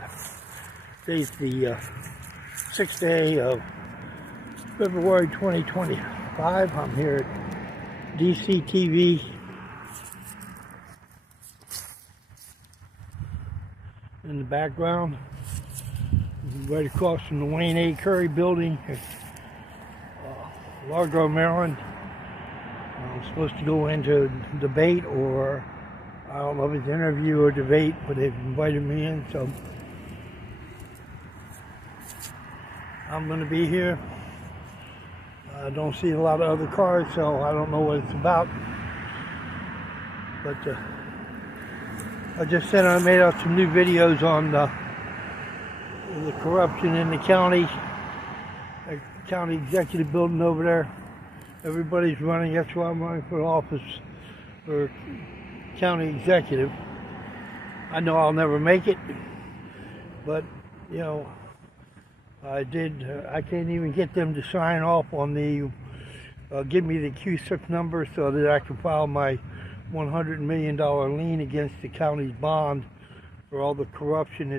report. Today's the 6th day of February 2025. I'm here at DC TV. In the background, right across from the Wayne A. Curry building, Largo, Maryland. I'm supposed to go into debate, or I don't know if it's interview or debate, but they've invited me in, so I'm going to be here. I don't see a lot of other cars, so I don't know what it's about. But I just said I made out some new videos on the corruption in the county executive building over there. Everybody's running. That's why I'm running for office for county executive. I know I'll never make it, but you know, I can't even get them to sign off on the give me the Q6 number so that I can file my $100 million lien against the county's bond for all the corruption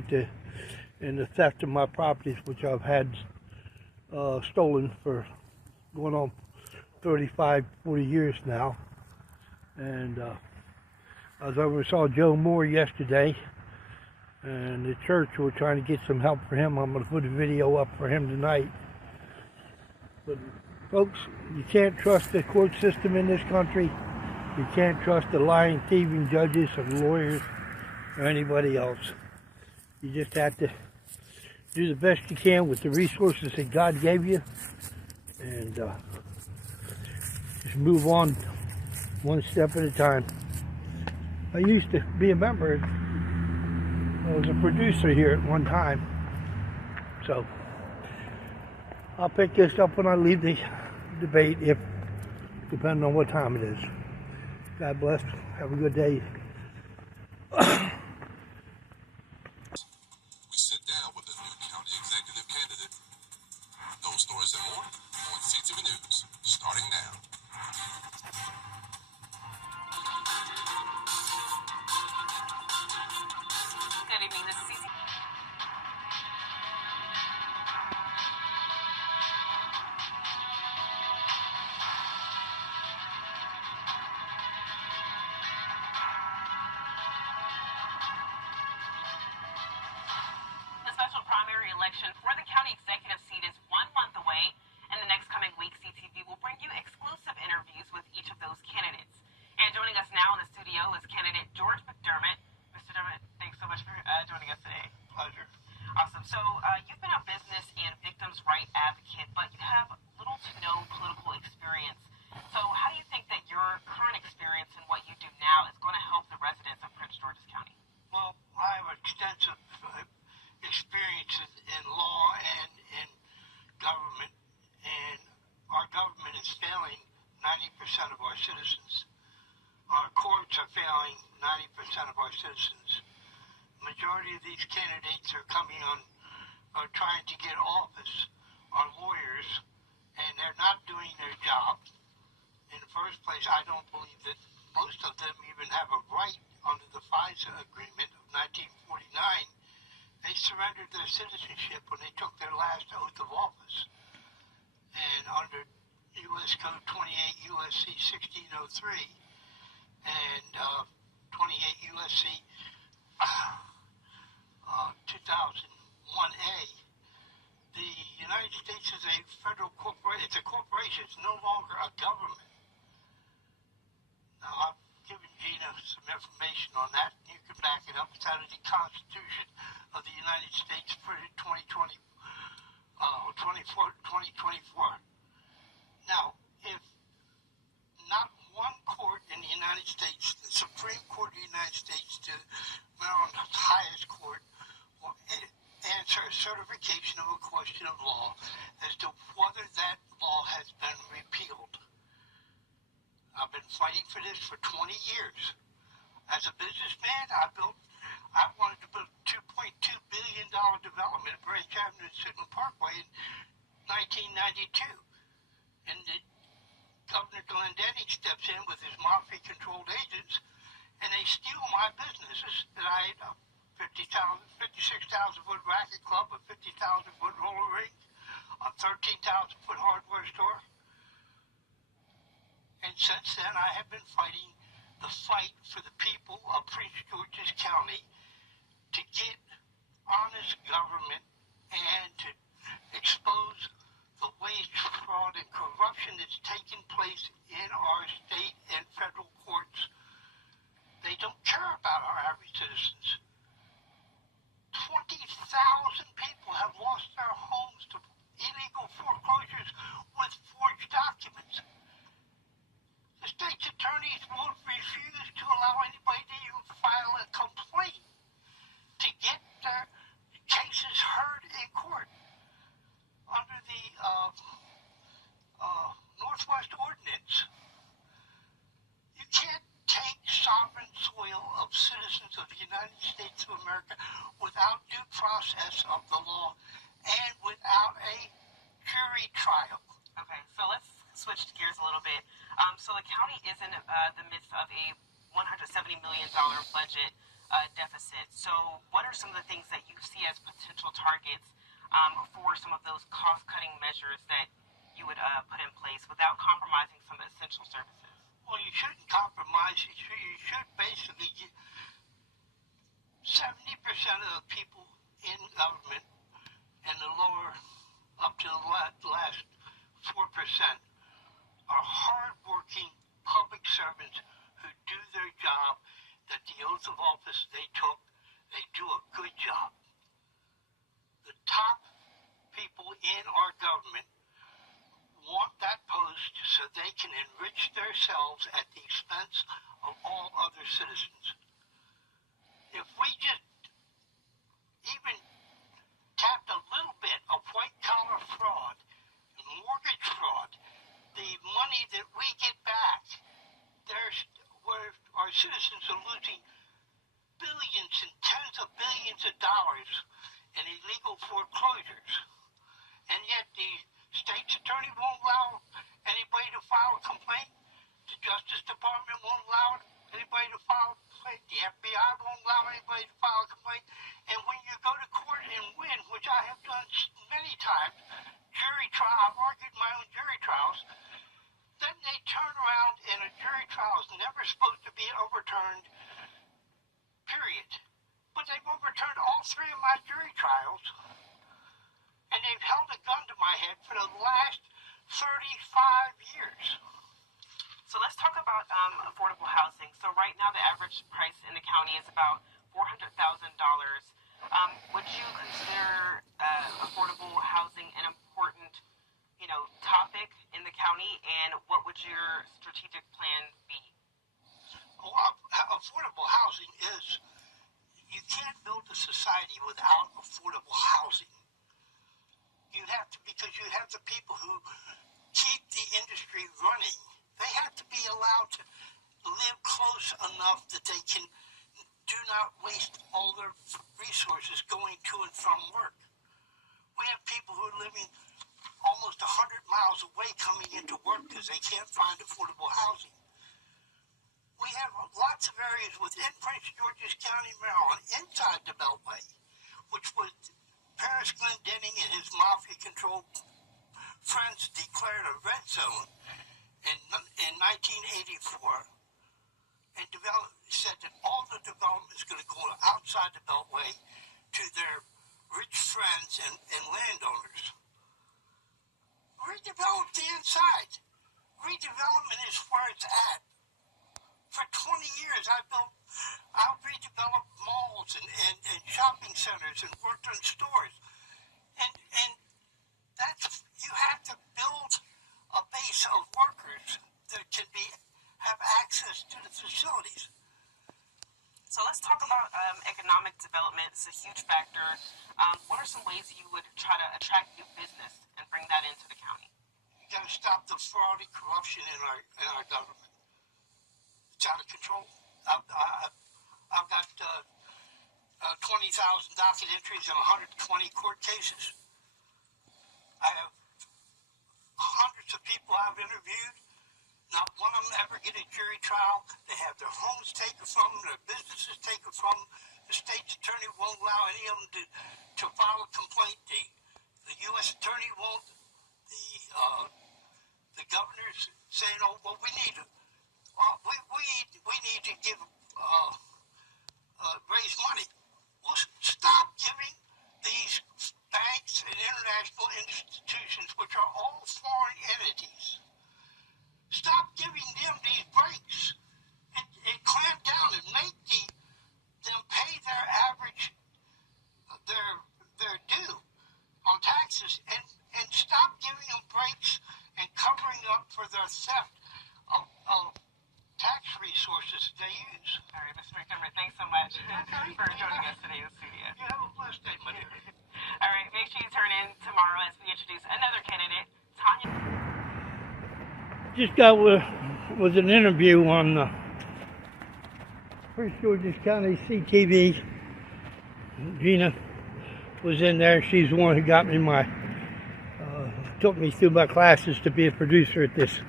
and the theft of my properties, which I've had stolen for going on 35, 40 years now. And I was over and saw Joe Moore yesterday, and the church were trying to get some help for him. I'm going to put a video up for him tonight. But folks, you can't trust the court system in this country. You can't trust the lying, thieving judges or lawyers or anybody else. You just have to do the best you can with the resources that God gave you, and just move on one step at a time. I used to be a member. I was a producer here at one time. So I'll pick this up when I leave the debate, depending on what time it is. God bless. Have a good day. We sit down with a new county executive candidate. Those stories and more on CTV News, starting now. Good evening. This is CTV. The special primary election for the county executive seat is 1 month away. In the next coming week, CTV will bring you exclusive interviews with each of those candidates. And joining us now in the studio is candidate George McDermott. Mr. Dermott, thanks so much for joining us today. Pleasure. Awesome. So you've been a business and victims' right advocate, but you have little to no political experience. So how do you think that your current experience and what you do now is going to help the residents of Prince George's County? Well, I have extensive experience in law and in government, and our government is failing 90% of our citizens. Our courts are failing 90% of our citizens. The majority of these candidates are trying to get office, are lawyers, and they're not doing their job. In the first place, I don't believe that most of them even have a right under the FISA agreement of 1949. They surrendered their citizenship when they took their last oath of office. And under U.S. Code 28 U.S.C. 1603 and 28 U.S.C. 2001A, the United States is a federal corporation. It's a corporation. It's no longer a government. Now, I've given Gina some information on that. You can back it up. It's out of the Constitution of the United States, printed 2024. Now, if not one court in the United States, the Supreme Court of the United States, to Maryland's highest court, will answer a certification of a question of law as to whether that law has been repealed. I've been fighting for this for 20 years. As a businessman, I wanted to build a $2.2 billion development at Branch Avenue and Signal Parkway in 1992. And Governor Glendenning steps in with his mafia-controlled agents, and they steal my businesses that I had 56,000 foot racket club, a 50,000 foot roller rink, a 13,000 foot hardware store. And since then, I have been fighting the fight for the people of Prince George's County to get honest government and to expose the waste, fraud, and corruption that's taking place in our state and federal courts. They don't care about our average citizens. 20,000 people have lost their homes to illegal foreclosures with forged documents. The state's attorneys will refuse to allow anybody to even file a complaint to get their cases heard in court under the Northwest Ordinance. You can't take sovereign soil of citizens of the United States of America without due process of the law and without a jury trial. Okay, so let's switch gears a little bit. So the county is in the midst of a $170 million budget deficit. So what are some of the things that you see as potential targets for some of those cost-cutting measures that you would put in place without compromising some essential services? Well, you shouldn't compromise. You should basically get 70% of the people in government and the lower up to the last 4% are hardworking public servants who do their job, that the oath of office they took, they do a good job. The top people in our government want that post so they can enrich themselves at the expense of all other citizens. If we just even tapped a little bit of white-collar fraud, mortgage fraud, the money that we get back, where our citizens are losing billions and tens of billions of dollars in illegal foreclosures, and yet the state's attorney won't allow anybody to file a complaint, the Justice Department won't allow anybody to file a complaint, the FBI won't allow anybody to file a complaint, and when you go to court and win, which I have done many times, jury trial, I've argued my own jury trials, then they turn around and a jury trial is never supposed to be overturned, period. But they've overturned all three of my jury trials, and they've held a gun to my head for the last 35 years. So let's talk about affordable housing. So right now the average price in the county is about $400,000. Would you consider affordable housing an important, topic in the county, and what would your strategic plan be? Well, affordable housing is, you can't build a society without affordable housing. You have to, because you have the people who keep the industry running. They have to be allowed to live close enough that they can do not waste all their resources going to and from work. We have people who are living almost 100 miles away coming into work because they can't find affordable housing. We have lots of areas within Prince George's County, Maryland, inside the Beltway, which was Paris Glendenning and his mafia-controlled friends declared a red zone in 1984, and said that all the development is going to go outside the Beltway to their rich friends and landowners. Redevelop the inside. Redevelopment is where it's at. For 20 years, I've redeveloped malls and shopping centers and worked on stores. And that's, you have to build a base of workers that can have access to the facilities. So let's talk about economic development. It's a huge factor. What are some ways you would try to attract new business and bring that into the county? You got to stop the fraud and corruption in our government. It's out of control. I've got 20,000 docket entries in 120 court cases. I have hundreds of people I've interviewed. Not one of them ever get a jury trial. They have their homes taken from them, their businesses taken from them. The state's attorney won't allow any of them to file a complaint. The U.S. attorney won't. The governor's saying, "Oh, well, we need to give raise money." Well, stop giving these banks and international institutions, which are all foreign entities, stop giving them these breaks and clamp down and make them pay their average, their due on taxes, and stop giving them breaks and covering up for their theft of tax resources they use. All right, Mr. Montgomery, thanks so much for joining us today in the studio. You have a blessed day, my dear. All right, make sure you turn in tomorrow as we introduce another candidate, Tanya. Just got was an interview on First Georges County CTV. Gina was in there. She's the one who got me took me through my classes to be a producer at this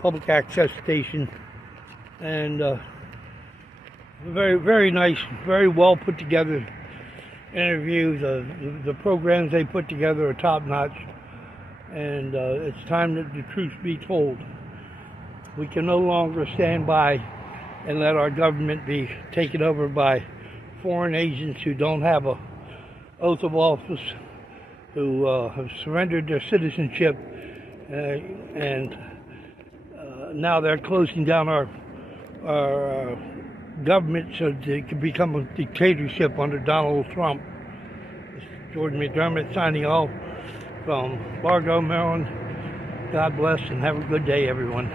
public access station, and very, very nice, very well put together interview. The programs they put together are top notch, and it's time that the truth be told. We can no longer stand by and let our government be taken over by foreign agents who don't have a oath of office, who have surrendered their citizenship, and now they're closing down our government so they can become a dictatorship under Donald Trump. This is Jordan McDermott signing off from Fargo, Maryland. God bless and have a good day, everyone.